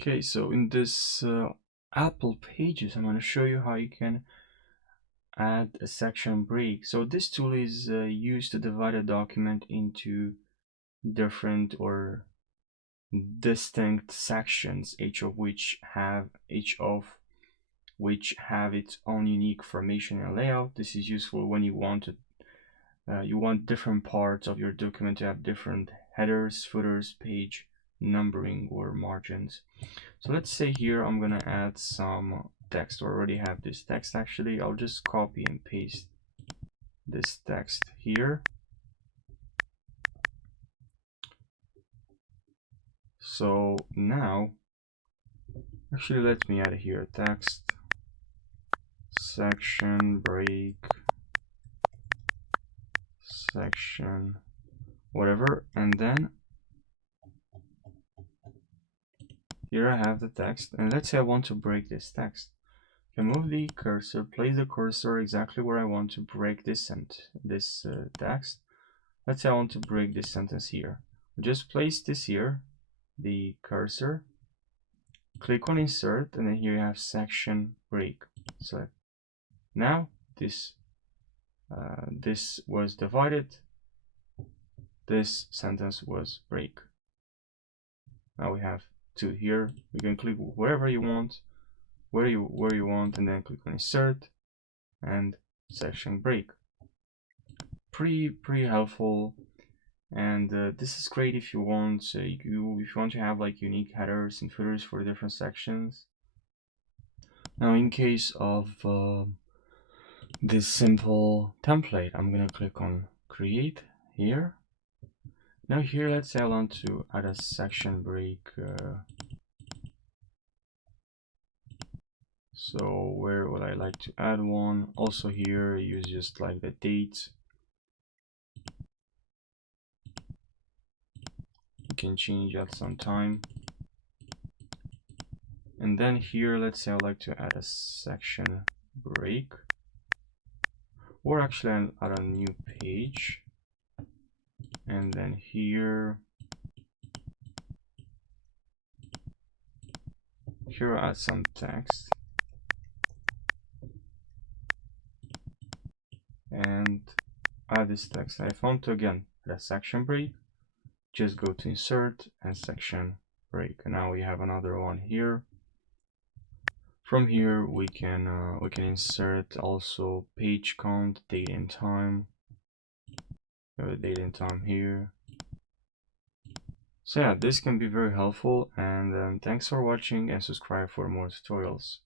Okay, so in this Apple Pages, I'm going to show you how you can add a section break. So this tool is used to divide a document into different or distinct sections, each of which have its own unique formation and layout. This is useful when you want different parts of your document to have different headers, footers, page numbering, or margins. So let's say here I'm gonna add some text. I already have this text actually. I'll just copy and paste this text here. So now, actually let me add here text section break section whatever, and then here I have the text, and let's say I want to break this text. I can move the cursor, place the cursor exactly where I want to break this text. Let's say I want to break this sentence here. Just place this here, the cursor, click on insert, and then here you have section break. So now this was divided, this sentence was break. Now we have two here. You can click wherever you want, where you want, and then click on insert and section break. Pretty helpful. And this is great if you want if you want to have like unique headers and footers for different sections. Now in case of this simple template, I'm gonna click on create here. Now here, let's say I want to add a section break. So where would I like to add one? Also here, use just like the date. You can change at some time. And then here, let's say I'd like to add a section break, or actually I'll add a new page. And then here I'll add some text. And add this text. I want to again add a section break. Just go to insert and section break. And now we have another one here. From here we can insert also page count, date and time. We have the date and time here. So yeah, this can be very helpful, and thanks for watching, and subscribe for more tutorials.